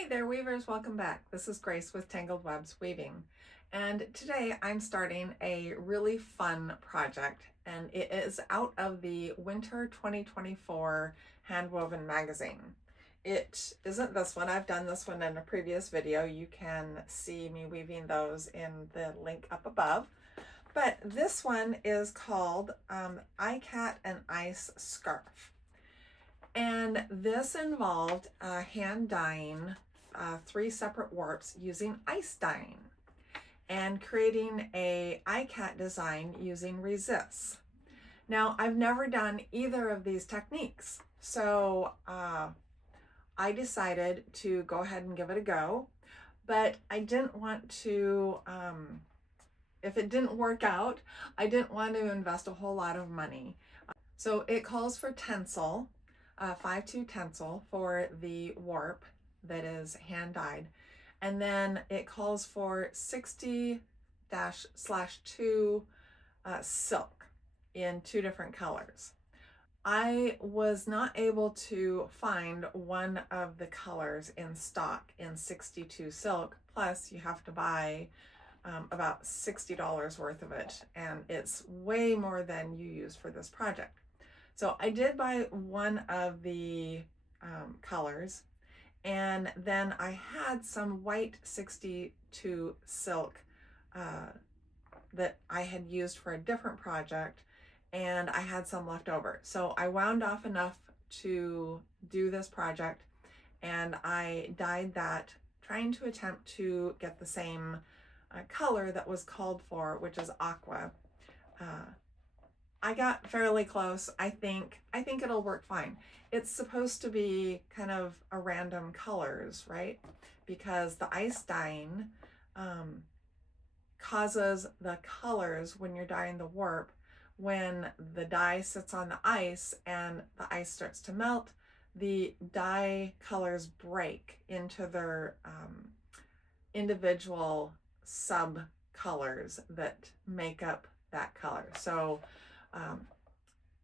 Hey there, weavers, welcome back. This is Grace with Tangled Webs Weaving, and today I'm starting a really fun project, and it is out of the Winter 2024 Handwoven Magazine. It isn't this one. I've done this one in a previous video. You can see me weaving those in the link up above. But this one is called Ikat Ice Scarf. And this involved hand dyeing 3 separate warps using ice dyeing and creating a ikat design using resist. Now, I've never done either of these techniques, so I decided to go ahead and give it a go, but I didn't want to, if it didn't work out, I didn't want to invest a whole lot of money. So it calls for tencel, 5/2 tencel for the warp that is hand dyed, and then it calls for 60/2 silk in 2 different colors. I was not able to find one of the colors in stock in 62 silk, plus you have to buy about $60 worth of it, and it's way more than you use for this project. So I did buy one of the colors, and then I had some white 62 silk that I had used for a different project, and I had some left over. So I wound off enough to do this project, and I dyed that, trying to attempt to get the same color that was called for, which is aqua. I got fairly close. I think it'll work fine. It's supposed to be kind of a random colors, right? Because the ice dyeing causes the colors when you're dyeing the warp, when the dye sits on the ice and the ice starts to melt, the dye colors break into their individual sub colors that make up that color. So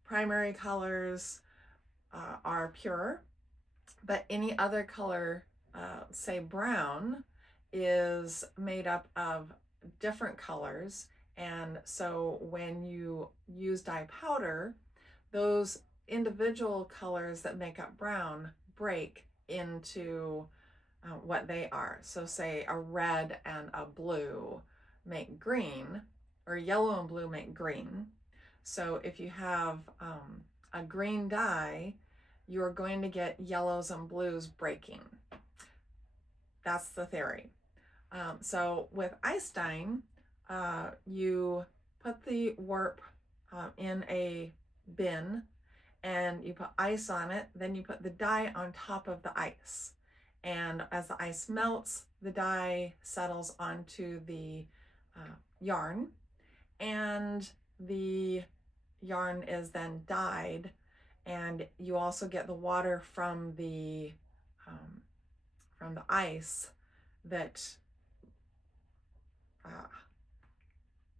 primary colors are pure, but any other color, say brown, is made up of different colors. And so when you use dye powder, those individual colors that make up brown break into what they are. So say a red and a blue make green, or yellow and blue make green. So if you have a green dye, you're going to get yellows and blues breaking. That's the theory. So with ice dyeing, you put the warp in a bin, and you put ice on it, then you put the dye on top of the ice. And as the ice melts, the dye settles onto the yarn, and the yarn is then dyed, and you also get the water from the ice that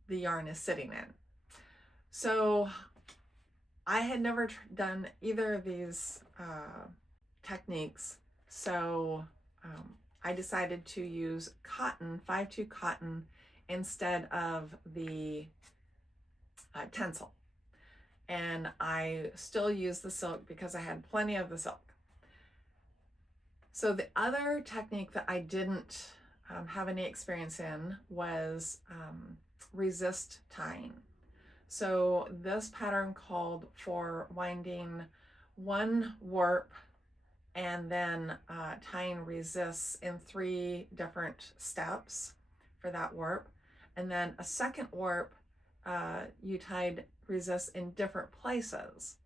the yarn is sitting in. So I had never done either of these techniques, so I decided to use cotton, 5/2 cotton, instead of the tencel. And I still use the silk because I had plenty of the silk. So the other technique that I didn't have any experience in was resist tying. So this pattern called for winding 1 warp and then tying resists in 3 different steps for that warp. And then a second warp, you tied resists in different places.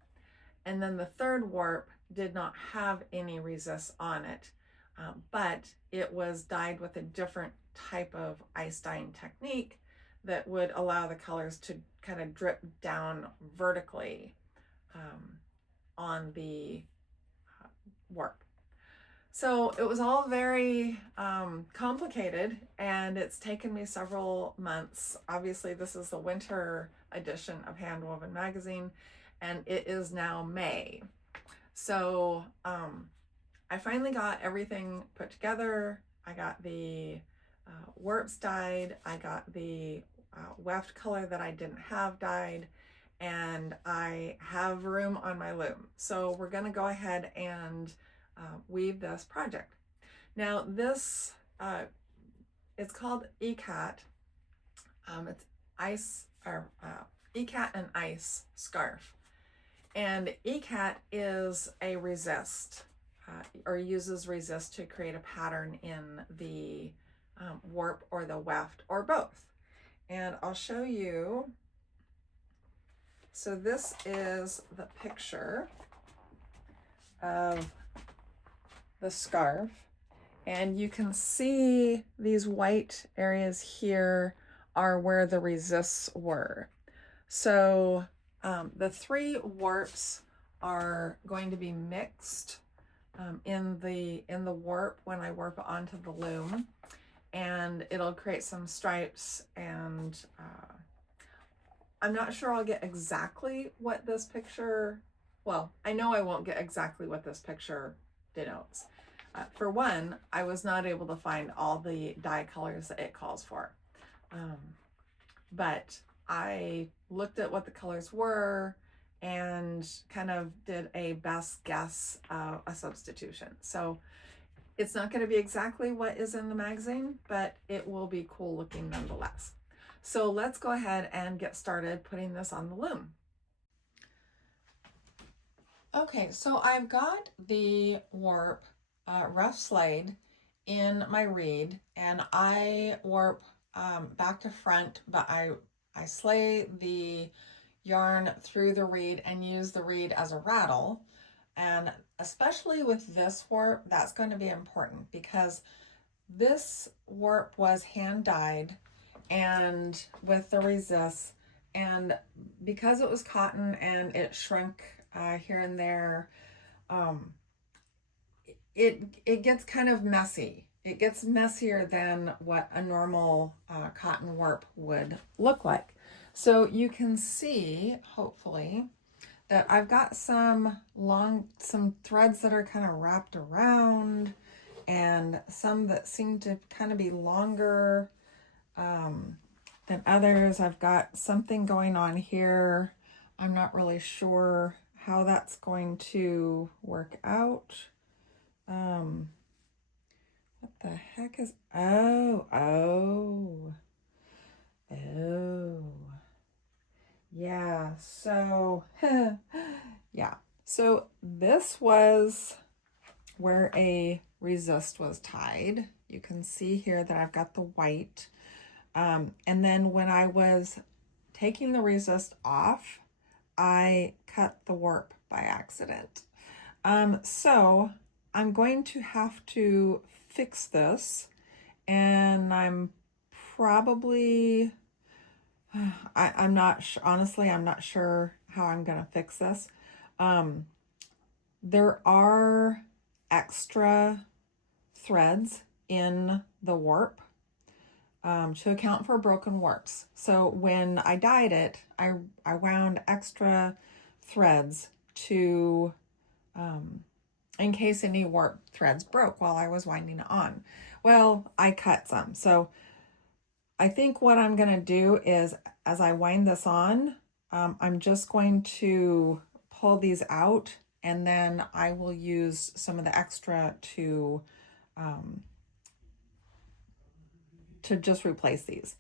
And then the third warp did not have any resists on it, but it was dyed with a different type of ice dyeing technique that would allow the colors to kind of drip down vertically on the warp. So it was all very complicated, and it's taken me several months. Obviously, this is the winter edition of Handwoven Magazine, and it is now May. So I finally got everything put together. I got the warps dyed. I got the weft color that I didn't have dyed, and I have room on my loom. So we're gonna go ahead and weave this project. Now this, it's called Ikat. It's ice, or Ikat and Ice Scarf. And Ikat is a resist, or uses resist to create a pattern in the warp or the weft or both. And I'll show you. So this is the picture of the scarf, and you can see these white areas here are where the resists were. So the 3 warps are going to be mixed in the warp when I warp it onto the loom, and it'll create some stripes, and I'm not sure I'll get exactly what this picture, well, I know I won't get exactly what this picture denotes. For one, I was not able to find all the dye colors that it calls for. But I looked at what the colors were and kind of did a best guess of a substitution. So it's not going to be exactly what is in the magazine, but it will be cool looking nonetheless. So let's go ahead and get started putting this on the loom. Okay, so I've got the warp rough slayed in my reed, and I warp back to front, but I slay the yarn through the reed and use the reed as a rattle. And especially with this warp, that's going to be important because this warp was hand dyed and with the resist, and because it was cotton and it shrunk here and there, it gets kind of messy. It gets messier than what a normal cotton warp would look like. So you can see, hopefully, that I've got some threads that are kind of wrapped around, and some that seem to kind of be longer than others. I've got something going on here. I'm not really sure how that's going to work out. What the heck is, oh. Yeah, so, yeah. So this was where a resist was tied. You can see here that I've got the white. And then when I was taking the resist off, I cut the warp by accident. So I'm going to have to fix this, and I'm probably, I'm not honestly, I'm not sure how I'm going to fix this. There are extra threads in the warp to account for broken warps. So when I dyed it, I wound extra threads to, in case any warp threads broke while I was winding it on. Well, I cut some. So I think what I'm going to do is, as I wind this on, I'm just going to pull these out, and then I will use some of the extra to just replace these.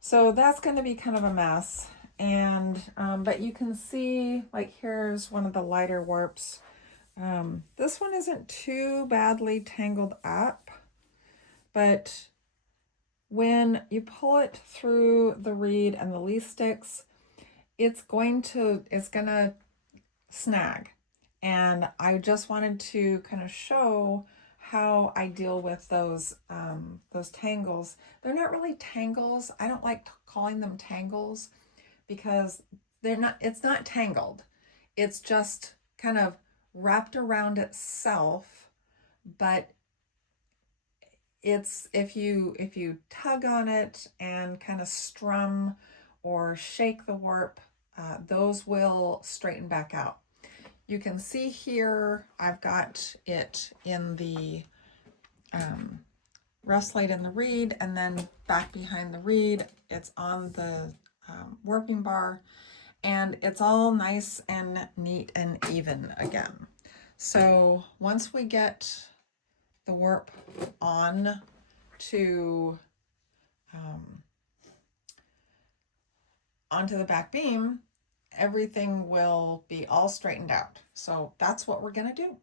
So that's going to be kind of a mess. And but you can see, like, here's one of the lighter warps. This one isn't too badly tangled up, but when you pull it through the reed and the leaf sticks, it's gonna snag. And I just wanted to kind of show how I deal with those tangles. They're not really tangles. I don't like calling them tangles because it's not tangled. It's just kind of wrapped around itself, but it's, if you tug on it and kind of strum or shake the warp, those will straighten back out. you can see here, I've got it in the wrestlet in the reed, and then back behind the reed, it's on the warping bar, and it's all nice and neat and even again. So once we get the warp on to onto the back beam, everything will be all straightened out. So that's what we're gonna do.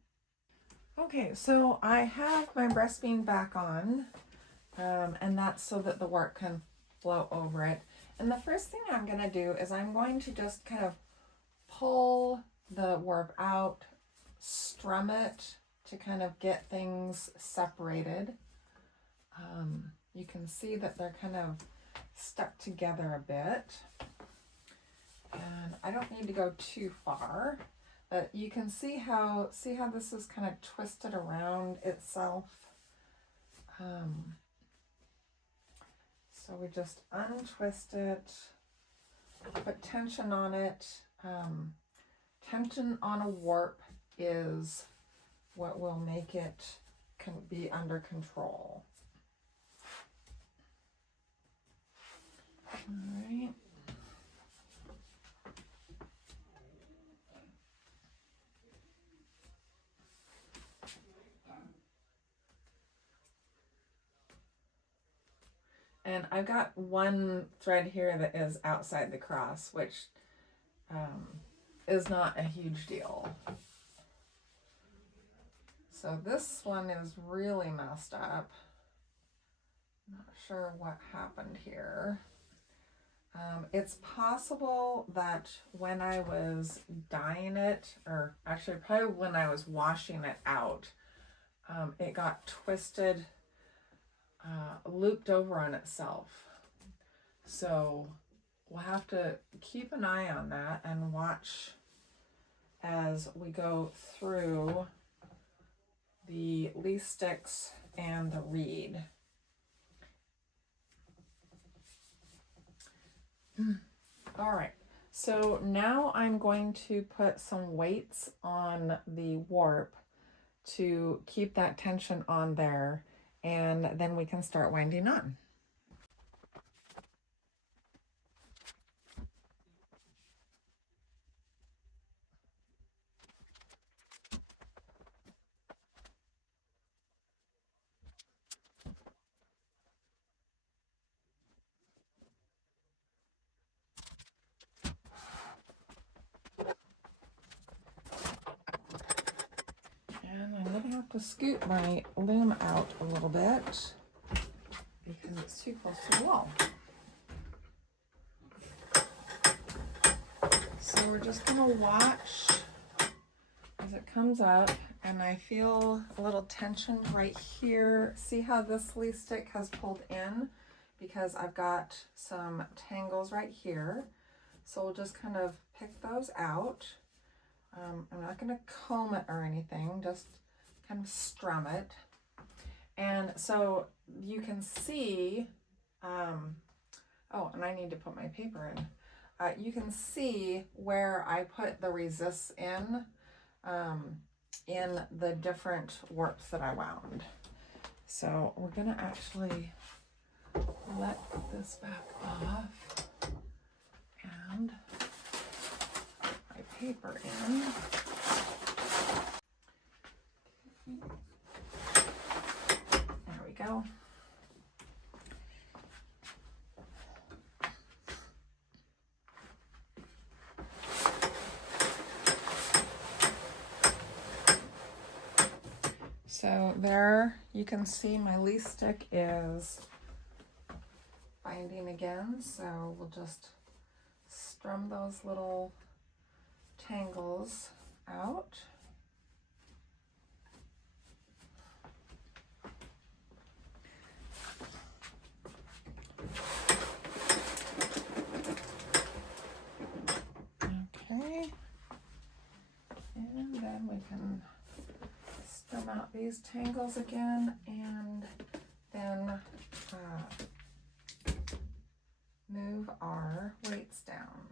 Okay, so I have my breast beam back on, and that's so that the warp can flow over it. And the first thing I'm gonna do is I'm going to just kind of pull the warp out, strum it to kind of get things separated. You can see that they're kind of stuck together a bit. And I don't need to go too far, but you can see how this is kind of twisted around itself. So we just untwist it, put tension on it. Tension on a warp is what will make it be under control. All right. And I've got one thread here that is outside the cross, which is not a huge deal. So this one is really messed up. Not sure what happened here. It's possible that when I was dyeing it, or actually probably when I was washing it out, it got twisted, looped over on itself. So we'll have to keep an eye on that and watch as we go through the lace sticks and the reed. All right, so now I'm going to put some weights on the warp to keep that tension on there, and then we can start winding on. And I'm going to have to scoot my loom out a little bit because it's too close to the wall. So we're just going to watch as it comes up, and I feel a little tension right here. See how this lace stick has pulled in? Because I've got some tangles right here. So we'll just kind of pick those out. I'm not going to comb it or anything, just kind of strum it. And so you can see, oh, and I need to put my paper in. You can see where I put the resists in the different warps that I wound. So we're going to actually let this back off and my paper in. There we go. So there you can see my lace stick is binding again. So we'll just strum those little tangles out. Okay. And then we can strum out these tangles again, and then move our weights down.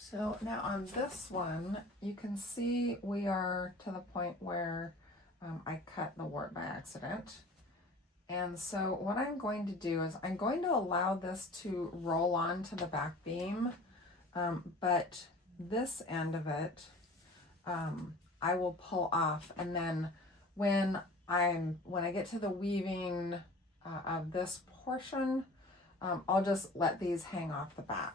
So now on this one, you can see we are to the point where I cut the warp by accident. And so what I'm going to do is I'm going to allow this to roll on to the back beam, but this end of it, I will pull off. And then when I get to the weaving of this portion, I'll just let these hang off the back.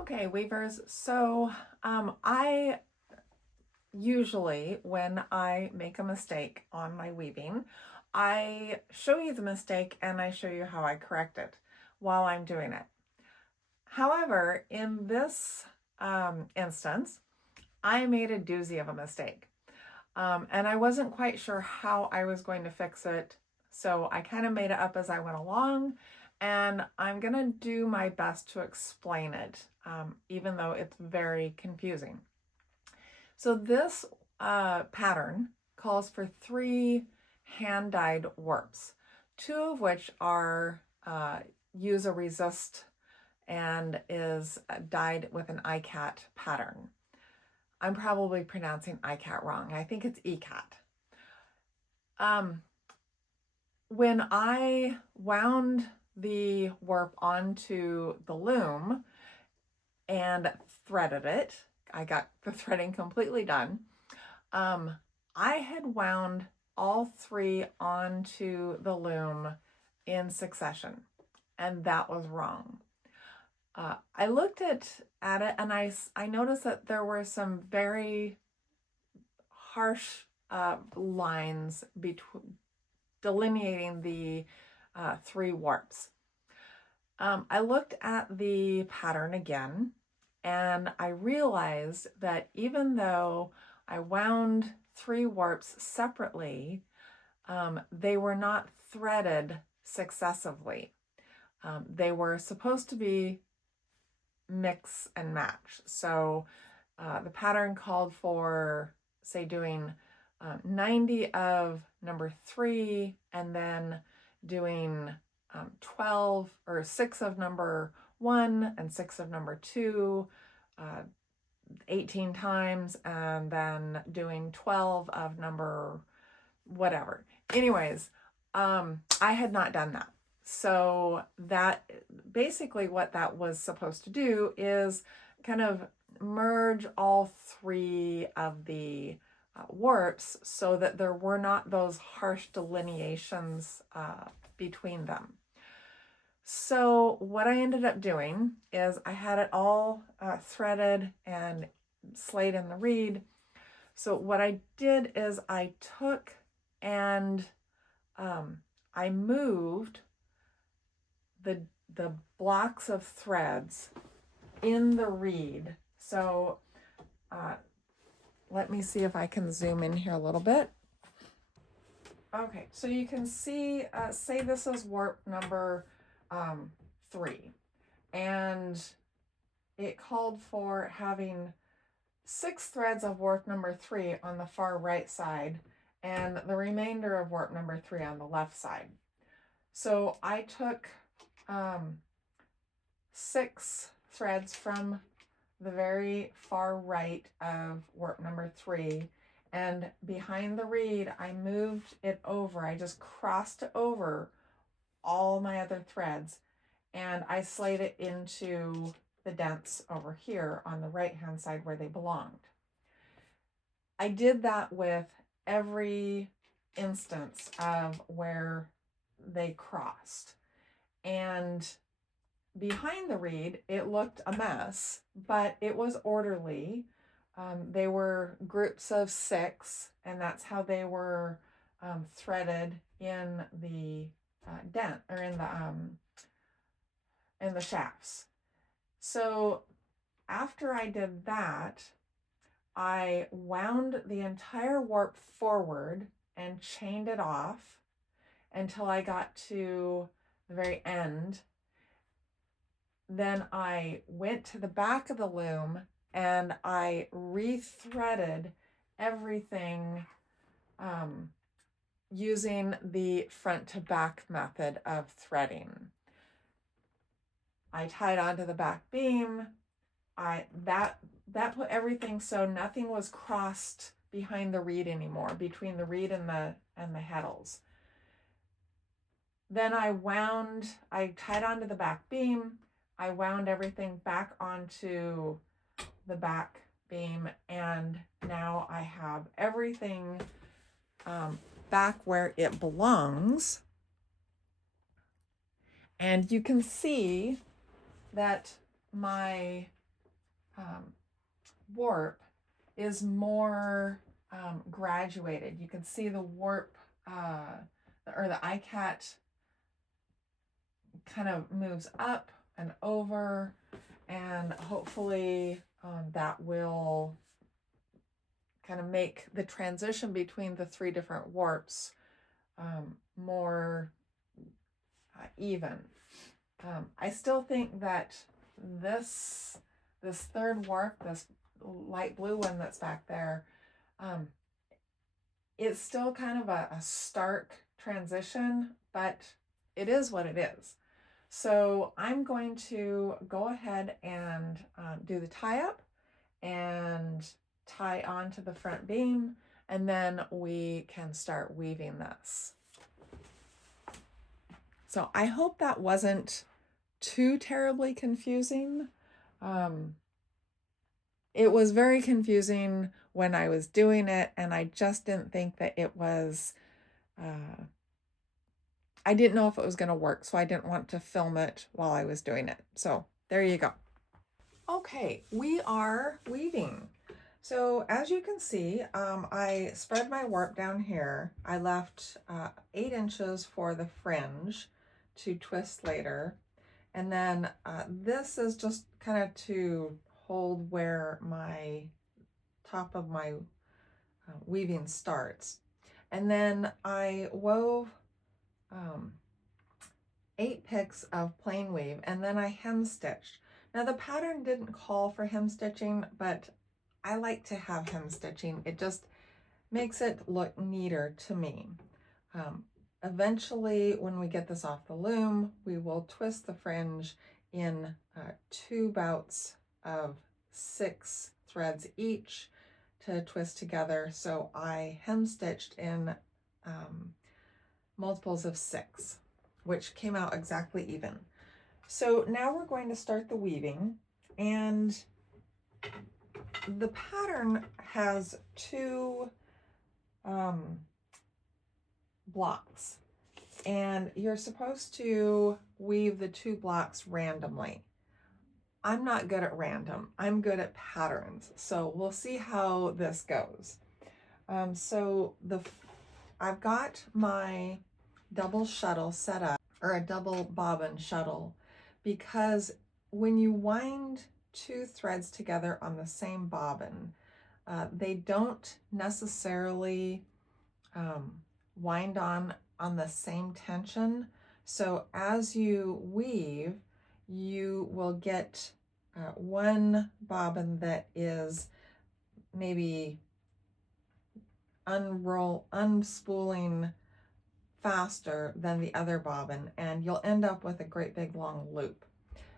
Okay, weavers, so I usually, when I make a mistake on my weaving, I show you the mistake and I show you how I correct it while I'm doing it. However, in this instance, I made a doozy of a mistake. And I wasn't quite sure how I was going to fix it. So I kind of made it up as I went along, and I'm going to do my best to explain it, even though it's very confusing. So this pattern calls for 3 hand-dyed warps, 2 of which are use a resist and is dyed with an Ikat pattern. I'm probably pronouncing Ikat wrong. I think it's Ikat. When I wound the warp onto the loom and threaded it, I got the threading completely done. I had wound all 3 onto the loom in succession, and that was wrong. I looked at it and I noticed that there were some very harsh lines delineating the 3 warps. I looked at the pattern again, and I realized that even though I wound 3 warps separately, they were not threaded successively. They were supposed to be mix and match. So the pattern called for, say, doing 90 of number 3 and then doing 12 or 6 of number 1 and 6 of number 2 18 times, and then doing 12 of number whatever. Anyways, I had not done that. So that basically what that was supposed to do is kind of merge all 3 of the warps so that there were not those harsh delineations between them. So what I ended up doing is I had it all threaded and slayed in the reed. So what I did is I took and I moved the blocks of threads in the reed. So let me see if I can zoom in here a little bit. Okay, so you can see, say this is warp number 3, and it called for having 6 threads of warp number 3 on the far right side and the remainder of warp number 3 on the left side. So I took 6 threads from the very far right of warp number 3, and behind the reed I moved it over. I just crossed over all my other threads, and I slayed it into the dents over here on the right hand side where they belonged. I did that with every instance of where they crossed. And behind the reed, it looked a mess, but it was orderly. They were groups of 6, and that's how they were threaded in the dent, or in the shafts. So after I did that, I wound the entire warp forward and chained it off until I got to the very end. Then I went to the back of the loom and I rethreaded everything using the front to back method of threading. I tied onto the back beam. That put everything so nothing was crossed behind the reed anymore, between the reed and the heddles. Then I tied onto the back beam. I wound everything back onto the back beam, and now I have everything back where it belongs. And you can see that my warp is more graduated. You can see the warp or the Ikat kind of moves up and over, and hopefully that will kind of make the transition between the 3 different warps more even. I still think that this third warp, this light blue one that's back there, it's still kind of a stark transition, but it is what it is. So I'm going to go ahead and do the tie up and tie onto the front beam, and then we can start weaving this. So I hope that wasn't too terribly confusing. It was very confusing when I was doing it, and I just didn't think that it was, I didn't know if it was going to work, so I didn't want to film it while I was doing it. So there you go. Okay, we are weaving. So as you can see, I spread my warp down here. I left 8 inches for the fringe to twist later. And then this is just kind of to hold where my top of my weaving starts. And then I wove 8 picks of plain weave, and then I hem stitched. Now the pattern didn't call for hem stitching, but I like to have hem stitching. It just makes it look neater to me. Eventually, when we get this off the loom, we will twist the fringe in 2 bouts of 6 threads each to twist together. So I hem stitched in multiples of 6, which came out exactly even. So now we're going to start the weaving, and the pattern has 2 blocks, and you're supposed to weave the 2 blocks randomly. I'm not good at random. I'm good at patterns. So we'll see how this goes. I've got my double shuttle set up, or a double bobbin shuttle, because when you wind 2 threads together on the same bobbin, they don't necessarily wind on the same tension. So as you weave, you will get one bobbin that is maybe unspooling faster than the other bobbin, and you'll end up with a great big long loop.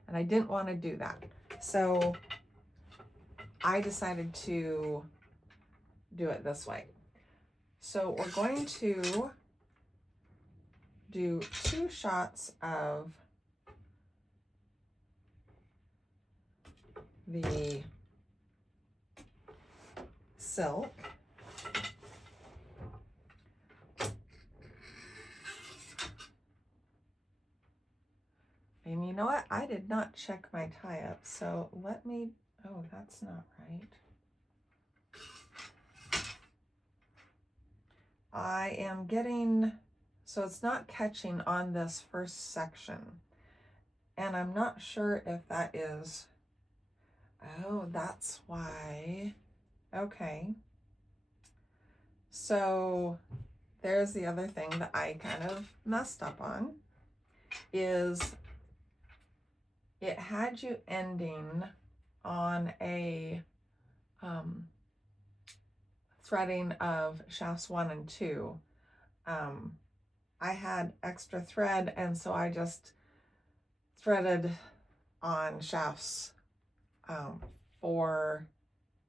And I didn't want to do that. So I decided to do it this way. So we're going to do 2 shots of the silk. And you know what? I did not check my tie-up, so let me, oh, that's not right. I am getting, so it's not catching on this first section. And I'm not sure if that is, oh, that's why. Okay. So there's the other thing that I kind of messed up on, is it had you ending on a threading of shafts 1 and 2. I had extra thread, and so I just threaded on shafts 4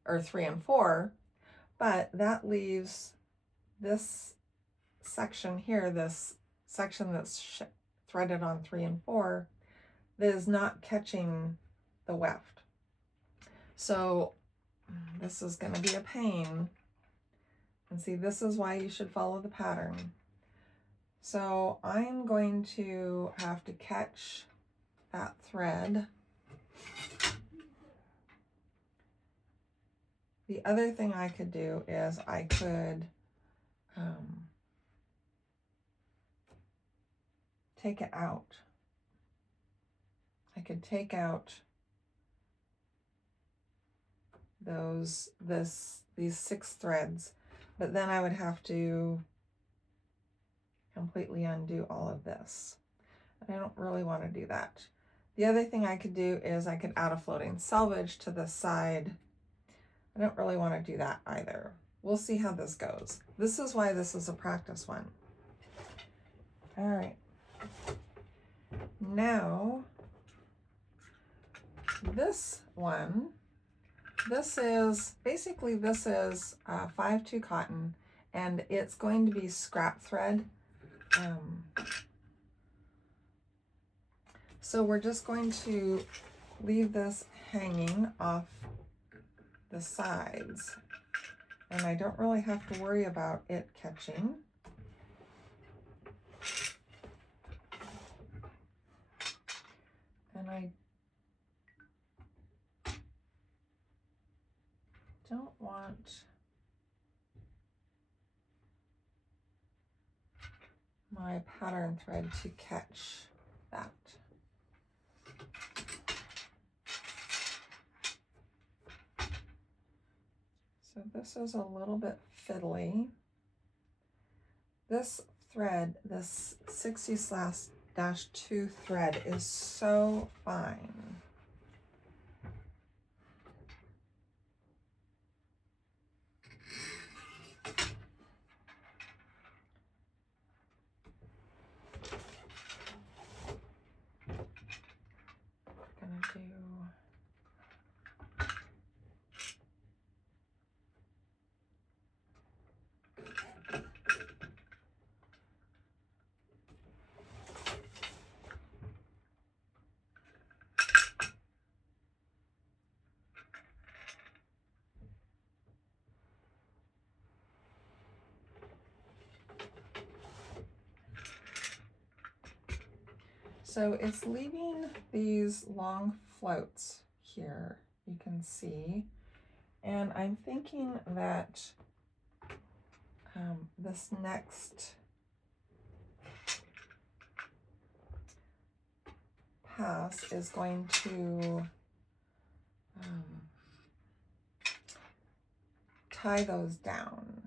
or 3 and 4, but that leaves this section here, this section that's threaded on 3 and 4, that is not catching the weft. So this is going to be a pain. And see, this is why you should follow the pattern. So I'm going to have to catch that thread. The other thing I could do is I could take it out. I could take out these 6 threads, but then I would have to completely undo all of this. And I don't really want to do that. The other thing I could do is I could add a floating selvage to the side. I don't really want to do that either. We'll see how this goes. This is why this is a practice one. All right. Now, this one, this is 5/2 cotton, and it's going to be scrap thread. So we're just going to leave this hanging off the sides, and I don't really have to worry about it catching. And I don't want my pattern thread to catch that. So this is a little bit fiddly. This thread, this 60/2 thread is so fine. So it's leaving these long floats here, you can see, and I'm thinking that this next pass is going to tie those down.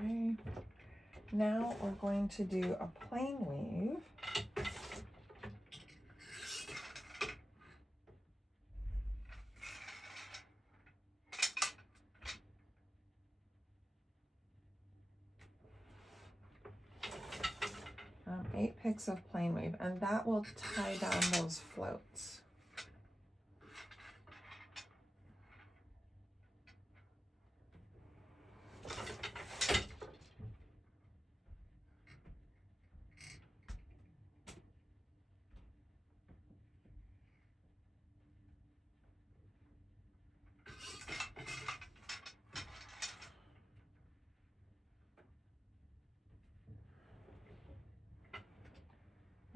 Okay, now we're going to do a plain weave. picks of plain weave, and that will tie down those floats.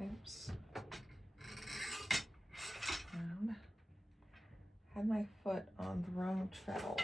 Oops. And had my foot on the wrong treadle.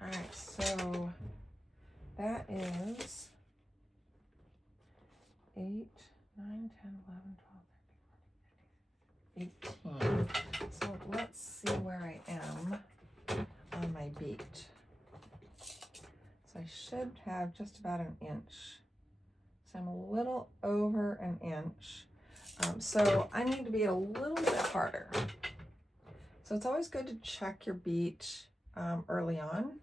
All right, so that is 8, 9, 10, 11, 12, 13, 14, 15. So let's see where I am on my beat. So I should have just about an inch. So I'm a little over an inch. So I need to beat a little bit harder. So it's always good to check your beat early on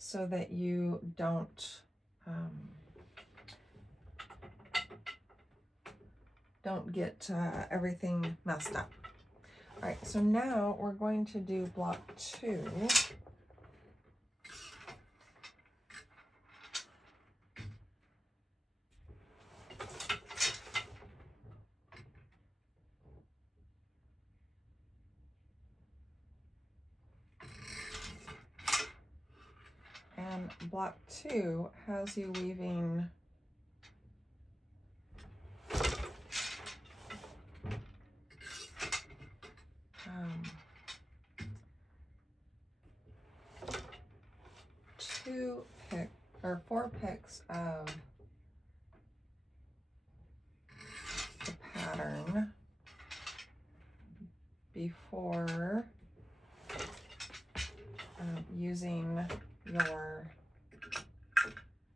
so that you don't get everything messed up. All right, so now we're going to do block 2. And block 2 has you weaving four picks of the pattern before using your,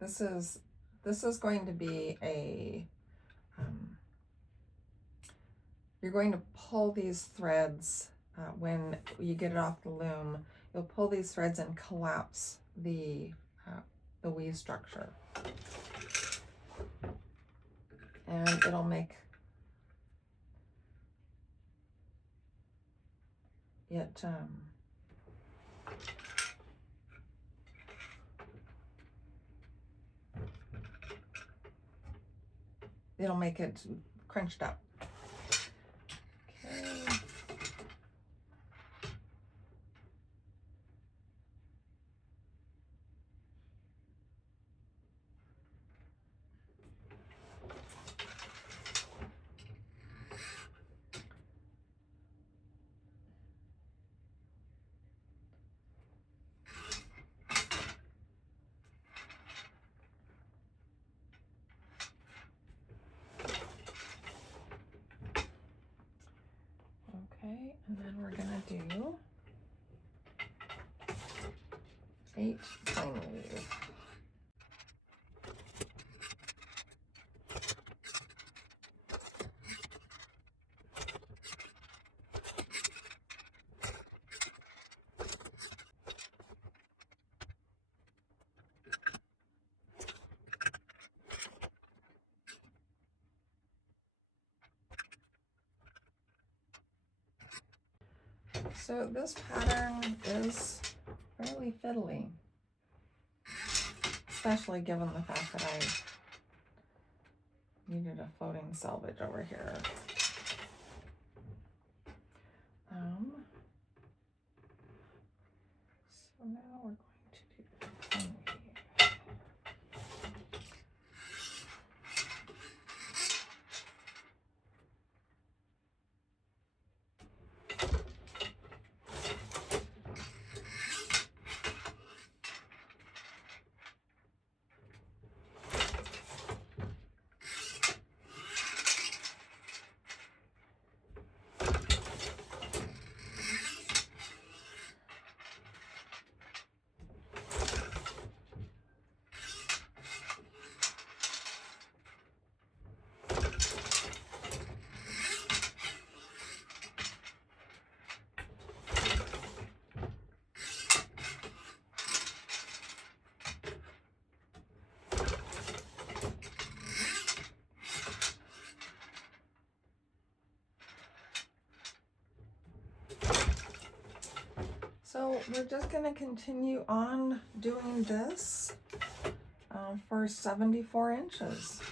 this is going to be a, you're going to pull these threads when you get it off the loom. You'll pull these threads and collapse the weave structure, and it'll make it it'll make it crunched up. Okay. Okay, and then we're gonna do 8 plain weave. So this pattern is fairly fiddly, especially given the fact that I needed a floating selvage over here. So now we're going to do the thing here. So we're just going to continue on doing this for 74 inches.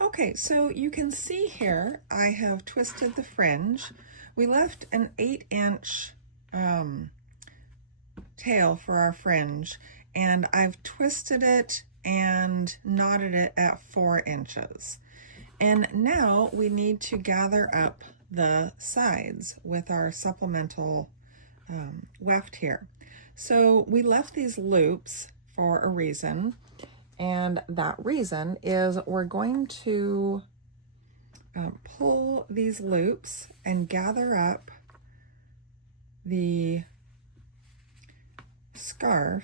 Okay, so you can see here I have twisted the fringe. We left an 8-inch tail for our fringe, and I've twisted it and knotted it at 4 inches. And now we need to gather up the sides with our supplemental weft here. So we left these loops for a reason, and that reason is we're going to pull these loops and gather up the scarf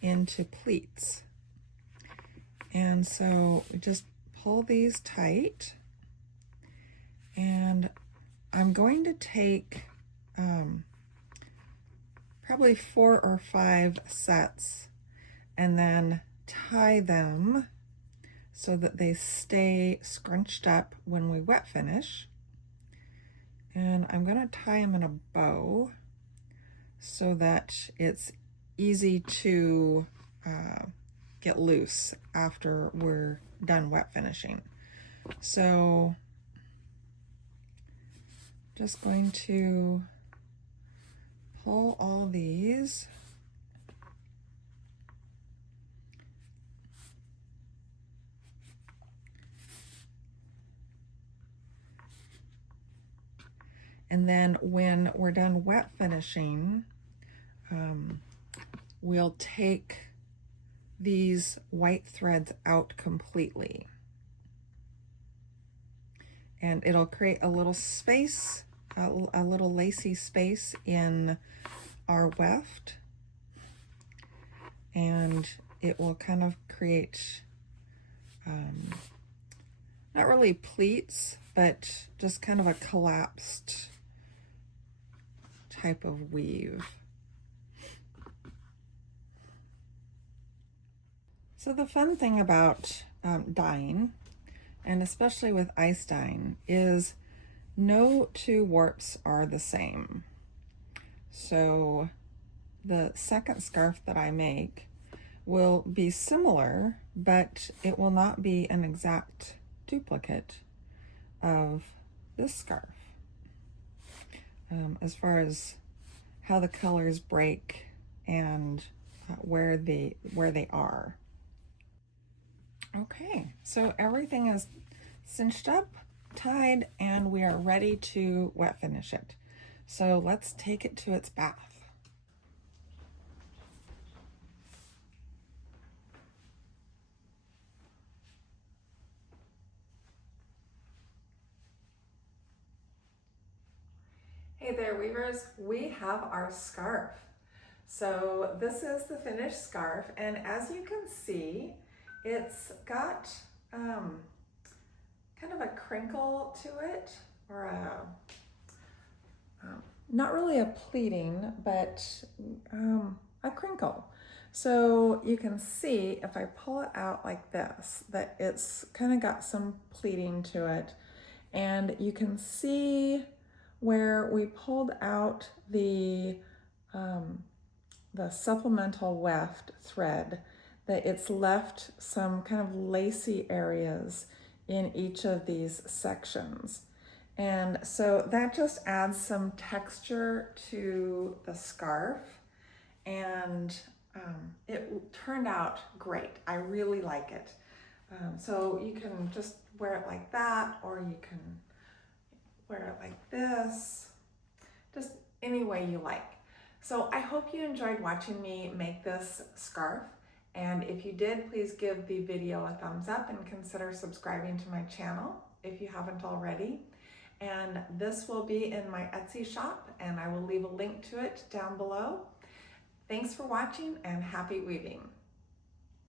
into pleats. And so we just pull these tight, and I'm going to take probably 4 or 5 sets and then tie them so that they stay scrunched up when we wet finish. And I'm going to tie them in a bow so that it's easy to get loose after we're done wet finishing. So just going to pull all these and then when we're done wet finishing, we'll take these white threads out completely, and it'll create a little space, a little lacy space in our weft, and it will kind of create not really pleats, but just kind of a collapsed type of weave. So the fun thing about dyeing, and especially with ice dyeing, is no two warps are the same. So the second scarf that I make will be similar, but it will not be an exact duplicate of this scarf. As far as how the colors break and where they are. Okay, so everything is cinched up, tied, and we are ready to wet finish it. So let's take it to its bath. Hey there, weavers, we have our scarf. So this is the finished scarf, and as you can see, it's got kind of a crinkle to it, or not really a pleating, but a crinkle. So you can see if I pull it out like this, that it's kind of got some pleating to it, and you can see where we pulled out the supplemental weft thread, that it's left some kind of lacy areas in each of these sections. And so that just adds some texture to the scarf, and it turned out great. I really like it. So you can just wear it like that, or you can wear it like this, just any way you like. So I hope you enjoyed watching me make this scarf, and if you did, please give the video a thumbs up and consider subscribing to my channel if you haven't already. And this will be in my Etsy shop, and I will leave a link to it down below. Thanks for watching, and happy weaving.